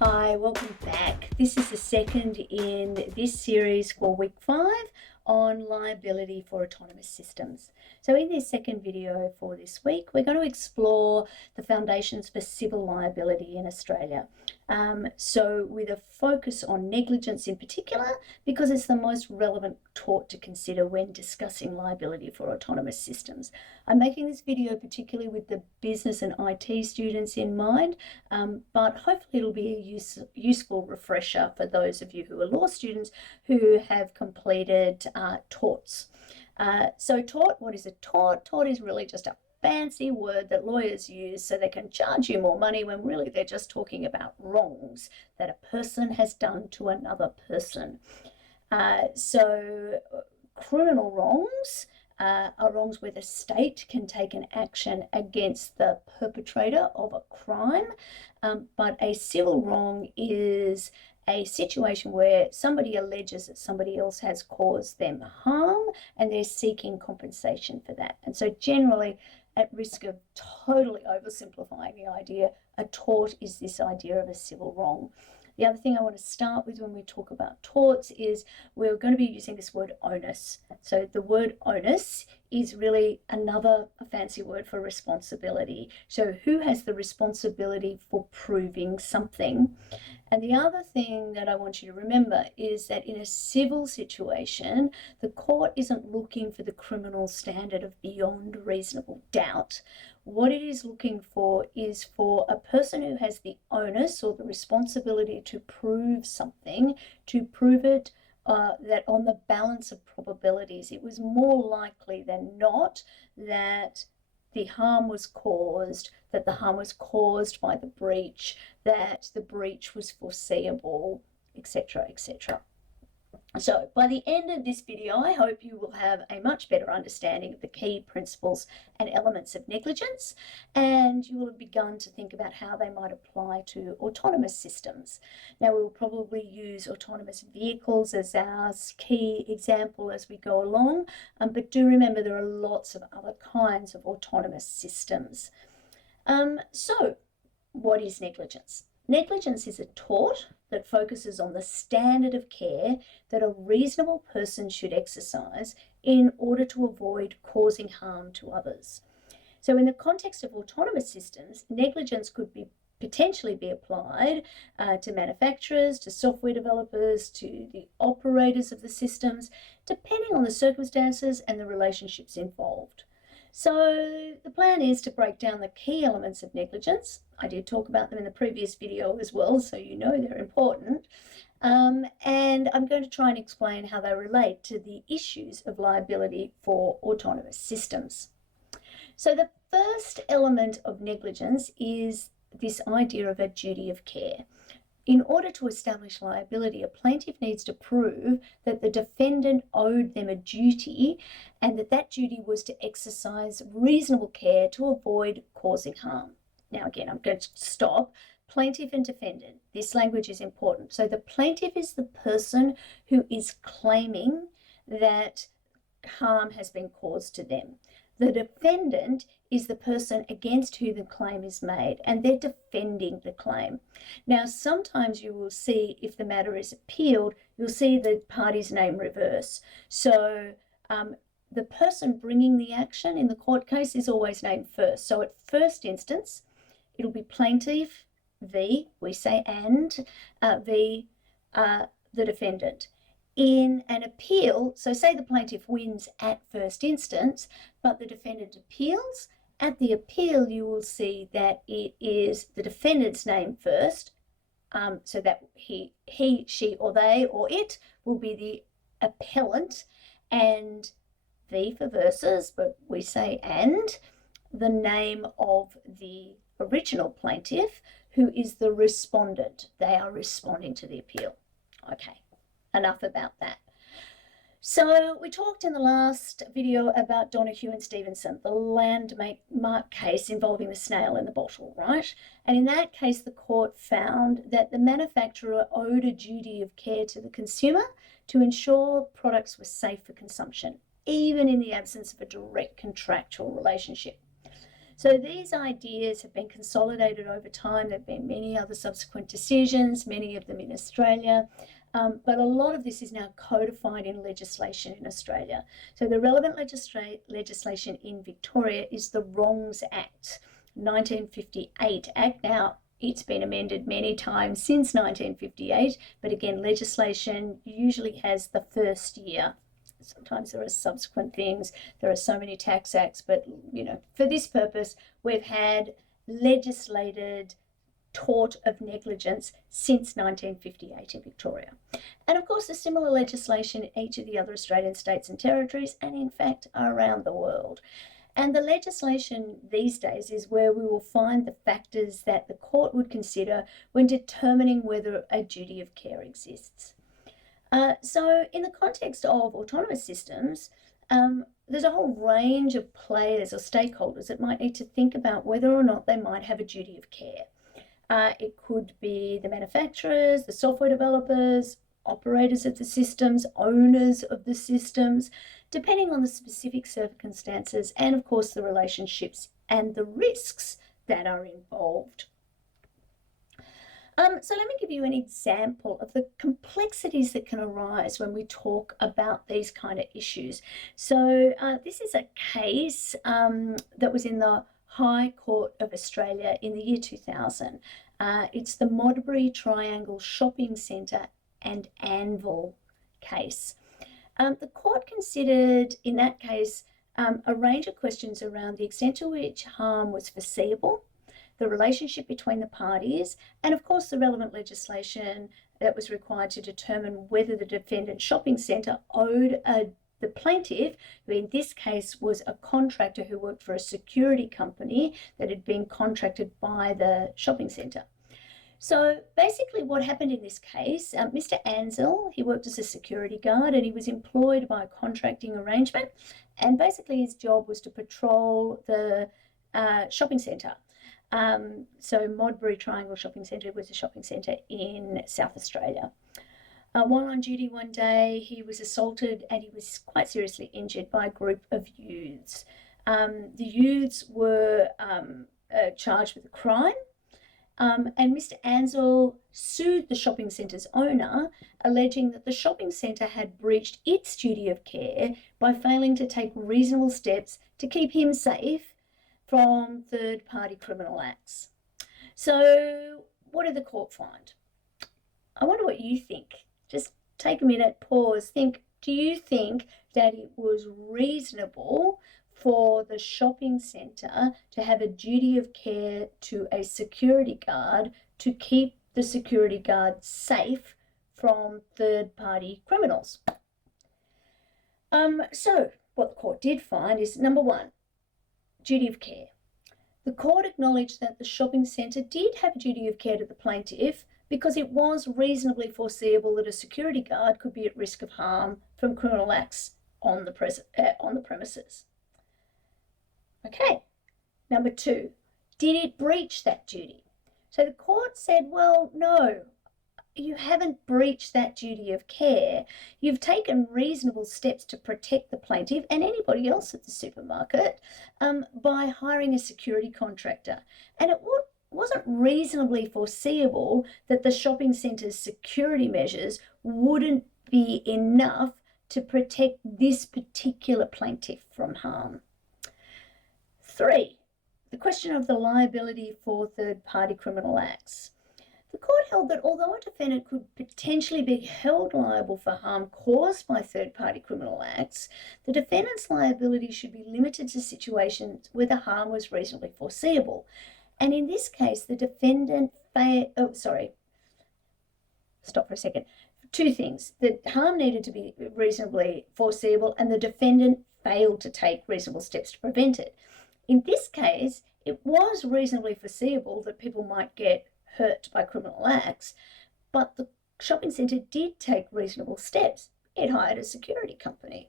Hi, welcome back. This is the second in this series for week 5 on liability for autonomous systems. So in this second video for this week, we're going to explore the foundations for civil liability in Australia. So with a focus on negligence in particular, because it's the most relevant tort to consider when discussing liability for autonomous systems. I'm making this video particularly with the business and IT students in mind, but hopefully it'll be a useful refresher for those of you who are law students who have completed torts. So tort, what is a tort? Tort is really just a fancy word that lawyers use so they can charge you more money when really they're just talking about wrongs that a person has done to another person. So criminal wrongs are wrongs where the state can take an action against the perpetrator of a crime, but a civil wrong is a situation where somebody alleges that somebody else has caused them harm and they're seeking compensation for that. And so generally, at risk of totally oversimplifying the idea, a tort is this idea of a civil wrong. The other thing I want to start with when we talk about torts is we're going to be using this word onus. So the word onus is really another fancy word for responsibility. So who has the responsibility for proving something? And the other thing that I want you to remember is that in a civil situation, the court isn't looking for the criminal standard of beyond reasonable doubt. What it is looking for is for a person who has the onus or the responsibility to prove something, to prove it that on the balance of probabilities, it was more likely than not that the harm was caused, that the harm was caused by the breach, that the breach was foreseeable, etc., etc. So by the end of this video, I hope you will have a much better understanding of the key principles and elements of negligence, and you will have begun to think about how they might apply to autonomous systems. Now, we will probably use autonomous vehicles as our key example as we go along, but do remember there are lots of other kinds of autonomous systems. So what is negligence? Negligence is a tort that focuses on the standard of care that a reasonable person should exercise in order to avoid causing harm to others. So in the context of autonomous systems, negligence could potentially be applied to manufacturers, to software developers, to the operators of the systems, depending on the circumstances and the relationships involved. So the plan is to break down the key elements of negligence. I did talk about them in the previous video as well, so you know they're important. And I'm going to try and explain how they relate to the issues of liability for autonomous systems. So the first element of negligence is this idea of a duty of care. In order to establish liability, a plaintiff needs to prove that the defendant owed them a duty and that that duty was to exercise reasonable care to avoid causing harm. Now, again, I'm going to stop. Plaintiff and defendant. This language is important. So the plaintiff is the person who is claiming that harm has been caused to them. The defendant is the person against who the claim is made, and they're defending the claim. Now, sometimes you will see, if the matter is appealed, you'll see the party's name reverse. So the person bringing the action in the court case is always named first. So at first instance, it'll be plaintiff v, we say and, v the defendant. In an appeal, so say the plaintiff wins at first instance, but the defendant appeals, at the appeal you will see that it is the defendant's name first, so that he, she, or they, or it will be the appellant, and V for versus, but we say and, the name of the original plaintiff, who is the respondent. They are responding to the appeal. Okay. Enough about that. So we talked in the last video about Donoghue and Stevenson, the landmark case involving the snail in the bottle, right? And in that case, the court found that the manufacturer owed a duty of care to the consumer to ensure products were safe for consumption, even in the absence of a direct contractual relationship. So these ideas have been consolidated over time. There have been many other subsequent decisions, many of them in Australia, but a lot of this is now codified in legislation in Australia. So the relevant legislation in Victoria is the Wrongs Act, 1958 Act. Now, it's been amended many times since 1958, but again, legislation usually has the first year. Sometimes there are subsequent things. There are so many tax acts, but for this purpose, we've had legislated tort of negligence since 1958 in Victoria. And of course, there's similar legislation in each of the other Australian states and territories, and in fact, around the world. And the legislation these days is where we will find the factors that the court would consider when determining whether a duty of care exists. So in the context of autonomous systems, there's a whole range of players or stakeholders that might need to think about whether or not they might have a duty of care. It could be the manufacturers, the software developers, operators of the systems, owners of the systems, depending on the specific circumstances and, of course, the relationships and the risks that are involved. So let me give you an example of the complexities that can arise when we talk about these kind of issues. So this is a case that was in the High Court of Australia in the year 2000. It's the Modbury Triangle Shopping Centre and Anvil case. The court considered, in that case, a range of questions around the extent to which harm was foreseeable, the relationship between the parties, and of course the relevant legislation that was required to determine whether the defendant shopping centre owed the plaintiff, who in this case was a contractor who worked for a security company that had been contracted by the shopping centre. So basically what happened in this case, Mr. Ansell, he worked as a security guard and he was employed by a contracting arrangement, and basically his job was to patrol the shopping centre. So Modbury Triangle Shopping Centre was a shopping centre in South Australia. While on duty one day, he was assaulted and he was quite seriously injured by a group of youths. The youths were charged with a crime, and Mr. Ansell sued the shopping centre's owner, alleging that the shopping centre had breached its duty of care by failing to take reasonable steps to keep him safe from third-party criminal acts. So what did the court find? I wonder what you think. Just take a minute, pause, think, do you think that it was reasonable for the shopping centre to have a duty of care to a security guard to keep the security guard safe from third-party criminals? So what the court did find is, number one, duty of care. The court acknowledged that the shopping centre did have a duty of care to the plaintiff because it was reasonably foreseeable that a security guard could be at risk of harm from criminal acts on the premises. Okay, number two, did it breach that duty? So the court said, well, no, you haven't breached that duty of care. You've taken reasonable steps to protect the plaintiff and anybody else at the supermarket by hiring a security contractor. And it wasn't reasonably foreseeable that the shopping centre's security measures wouldn't be enough to protect this particular plaintiff from harm. 3, the question of the liability for third-party criminal acts. The court held that although a defendant could potentially be held liable for harm caused by third-party criminal acts, the defendant's liability should be limited to situations where the harm was reasonably foreseeable. And in this case, the defendant stop for a second. 2 things. The harm needed to be reasonably foreseeable and the defendant failed to take reasonable steps to prevent it. In this case, it was reasonably foreseeable that people might get hurt by criminal acts, but the shopping centre did take reasonable steps. It hired a security company.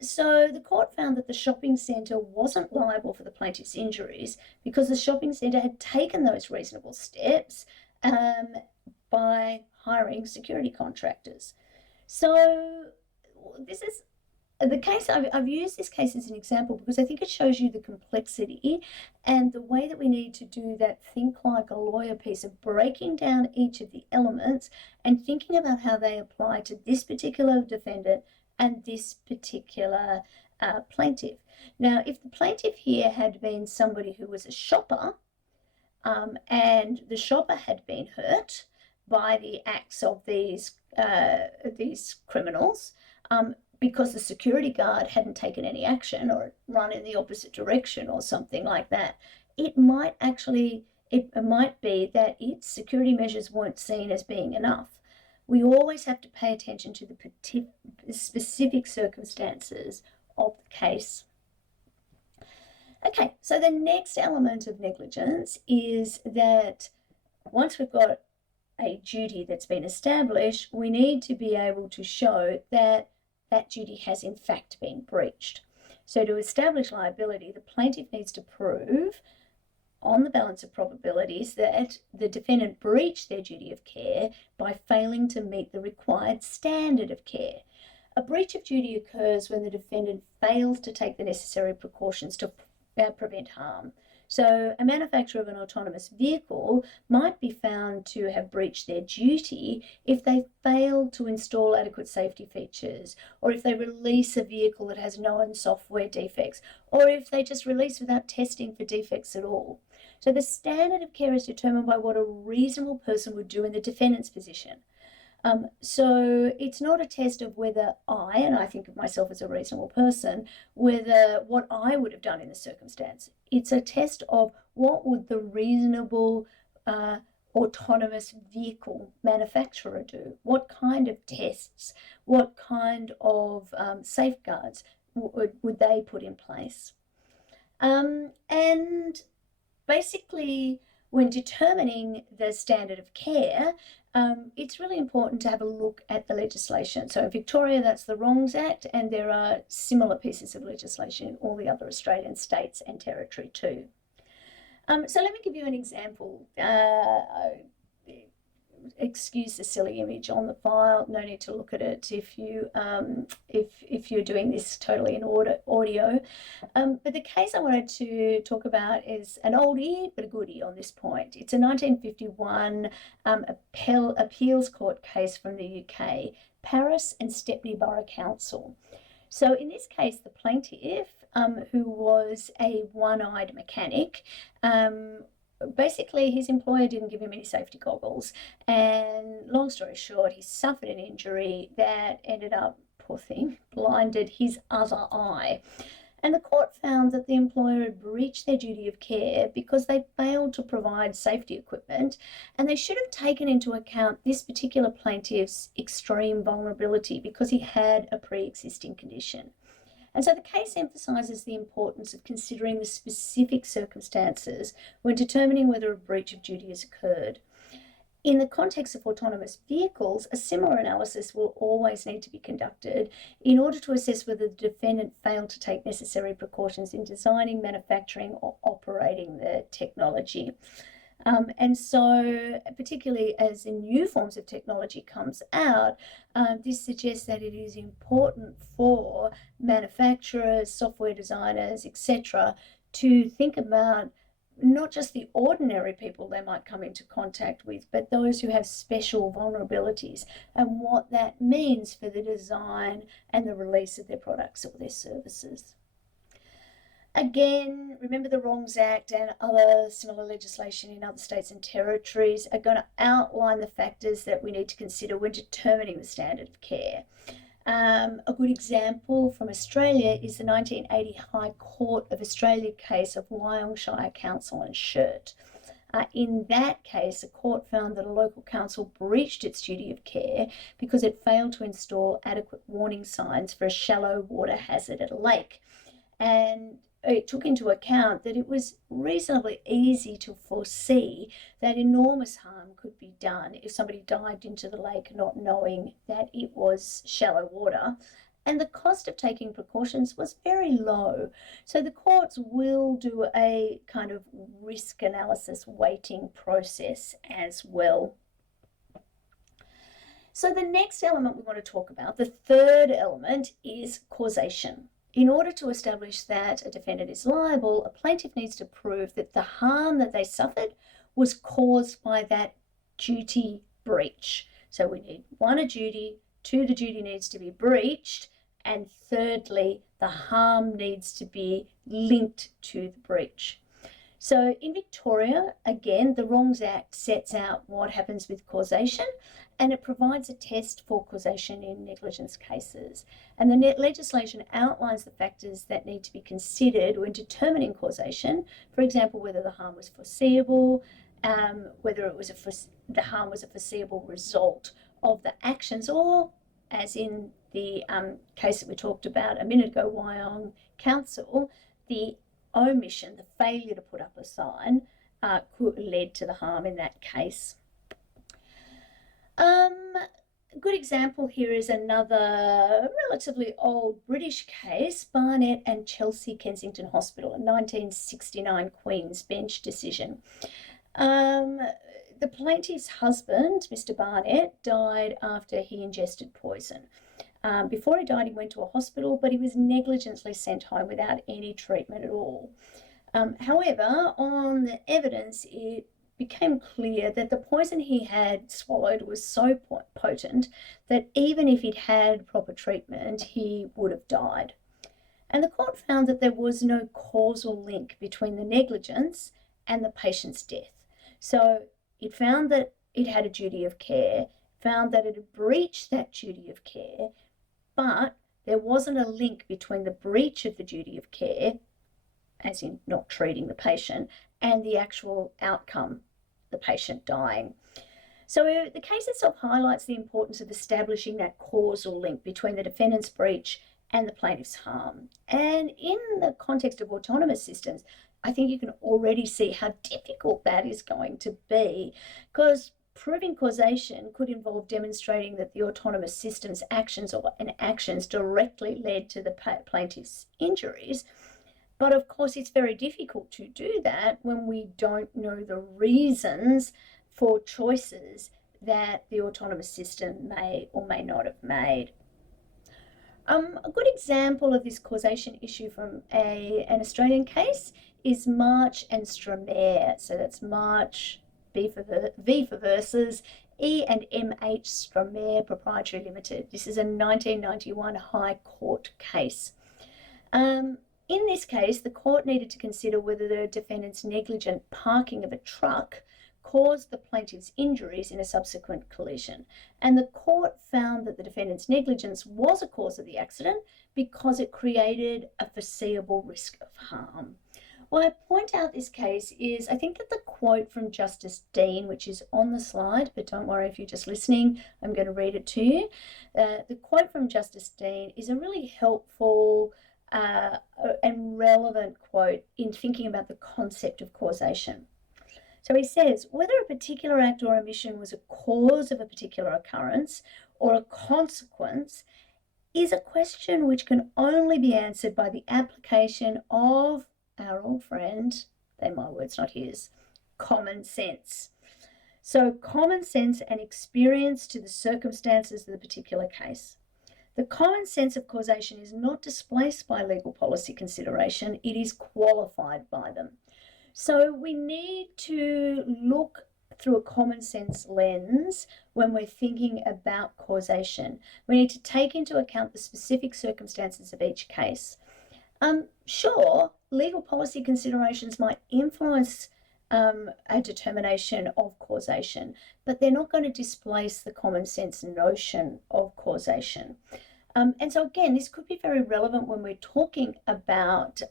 So the court found that the shopping centre wasn't liable for the plaintiff's injuries because the shopping centre had taken those reasonable steps by hiring security contractors. So this is The case, I've used this case as an example because I think it shows you the complexity and the way that we need to do that think like a lawyer piece of breaking down each of the elements and thinking about how they apply to this particular defendant and this particular plaintiff. Now, if the plaintiff here had been somebody who was a shopper, and the shopper had been hurt by the acts of these criminals, because the security guard hadn't taken any action or run in the opposite direction or something like that, it might be that its security measures weren't seen as being enough. We always have to pay attention to the specific circumstances of the case. Okay, so the next element of negligence is that once we've got a duty that's been established, we need to be able to show that that duty has in fact been breached. So to establish liability, the plaintiff needs to prove on the balance of probabilities that the defendant breached their duty of care by failing to meet the required standard of care. A breach of duty occurs when the defendant fails to take the necessary precautions to prevent harm. So a manufacturer of an autonomous vehicle might be found to have breached their duty if they fail to install adequate safety features, or if they release a vehicle that has known software defects, or if they just release without testing for defects at all. So the standard of care is determined by what a reasonable person would do in the defendant's position. So it's not a test of whether and I think of myself as a reasonable person, whether what I would have done in the circumstance. It's a test of what would the reasonable autonomous vehicle manufacturer do? What kind of tests, what kind of safeguards would they put in place? And basically, when determining the standard of care, it's really important to have a look at the legislation. So in Victoria, that's the Wrongs Act, and there are similar pieces of legislation in all the other Australian states and territory too. So let me give you an example. Excuse the silly image on the file. No need to look at it if you're doing this totally in audio. But the case I wanted to talk about is an oldie but a goodie on this point. It's a 1951 appeals court case from the UK, Paris and Stepney Borough Council. So in this case, the plaintiff, who was a one-eyed mechanic, basically his employer didn't give him any safety goggles, and long story short, he suffered an injury that ended up, poor thing, blinded his other eye. And the court found that the employer had breached their duty of care because they failed to provide safety equipment, and they should have taken into account this particular plaintiff's extreme vulnerability because he had a pre-existing condition. And so the case emphasises the importance of considering the specific circumstances when determining whether a breach of duty has occurred. In the context of autonomous vehicles, a similar analysis will always need to be conducted in order to assess whether the defendant failed to take necessary precautions in designing, manufacturing, or operating the technology. And so, particularly as the new forms of technology comes out, this suggests that it is important for manufacturers, software designers, etc., to think about not just the ordinary people they might come into contact with, but those who have special vulnerabilities and what that means for the design and the release of their products or their services. Again, remember the Wrongs Act and other similar legislation in other states and territories are going to outline the factors that we need to consider when determining the standard of care. A good example from Australia is the 1980 High Court of Australia case of Wyong Shire Council and Shirt. In that case, a court found that a local council breached its duty of care because it failed to install adequate warning signs for a shallow water hazard at a lake. And it took into account that it was reasonably easy to foresee that enormous harm could be done if somebody dived into the lake not knowing that it was shallow water, and the cost of taking precautions was very low. So the courts will do a kind of risk analysis weighting process as well. So the next element we want to talk about, the third element, is causation. In order to establish that a defendant is liable, a plaintiff needs to prove that the harm that they suffered was caused by that duty breach. So we need 1, a duty, 2, the duty needs to be breached, and thirdly, the harm needs to be linked to the breach. So in Victoria, again, the Wrongs Act sets out what happens with causation, and it provides a test for causation in negligence cases. And the legislation outlines the factors that need to be considered when determining causation. For example, whether the harm was foreseeable, whether it was the harm was a foreseeable result of the actions, or, as in the case that we talked about a minute ago, Wyong Council, the omission, the failure to put up a sign, could led to the harm in that case. A good example here is another relatively old British case, Barnett and Chelsea Kensington Hospital, a 1969 Queen's Bench decision. The plaintiff's husband, Mr. Barnett, died after he ingested poison. Before he died, he went to a hospital, but he was negligently sent home without any treatment at all. However, on the evidence, it became clear that the poison he had swallowed was so potent that even if he'd had proper treatment, he would have died. And the court found that there was no causal link between the negligence and the patient's death. So it found that it had a duty of care, found that it had breached that duty of care, but there wasn't a link between the breach of the duty of care, as in not treating the patient, and the actual outcome, the patient dying. So the case itself highlights the importance of establishing that causal link between the defendant's breach and the plaintiff's harm. And in the context of autonomous systems, I think you can already see how difficult that is going to be, because proving causation could involve demonstrating that the autonomous system's actions or inactions directly led to the plaintiff's injuries. But of course, it's very difficult to do that when we don't know the reasons for choices that the autonomous system may or may not have made. A good example of this causation issue from an Australian case is March and Stramare. So that's March, V for versus, E and MH Stramare Proprietary Limited. This is a 1991 High Court case. In this case, the court needed to consider whether the defendant's negligent parking of a truck caused the plaintiff's injuries in a subsequent collision. And the court found that the defendant's negligence was a cause of the accident because it created a foreseeable risk of harm. Why I point out this case is I think that the quote from Justice Dean, which is on the slide, but don't worry if you're just listening, I'm going to read it to you. The quote from Justice Dean is a really helpful and relevant quote in thinking about the concept of causation. So he says, whether a particular act or omission was a cause of a particular occurrence or a consequence is a question which can only be answered by the application of our old friend, they're my words, not his, common sense. So common sense and experience to the circumstances of the particular case. The common sense of causation is not displaced by legal policy consideration, it is qualified by them. So we need to look through a common sense lens when we're thinking about causation. We need to take into account the specific circumstances of each case. Sure, legal policy considerations might influence a determination of causation, but they're not going to displace the common sense notion of causation. And so again, this could be very relevant when we're talking about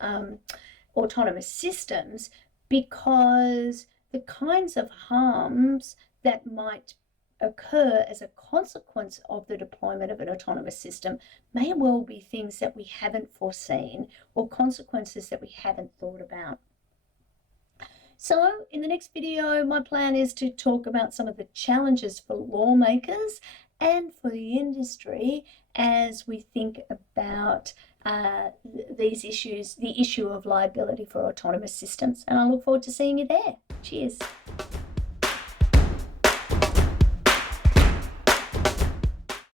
autonomous systems, because the kinds of harms that might occur as a consequence of the deployment of an autonomous system may well be things that we haven't foreseen or consequences that we haven't thought about. So in the next video, my plan is to talk about some of the challenges for lawmakers and for the industry as we think about these issues, the issue of liability for autonomous systems. And I look forward to seeing you there. Cheers.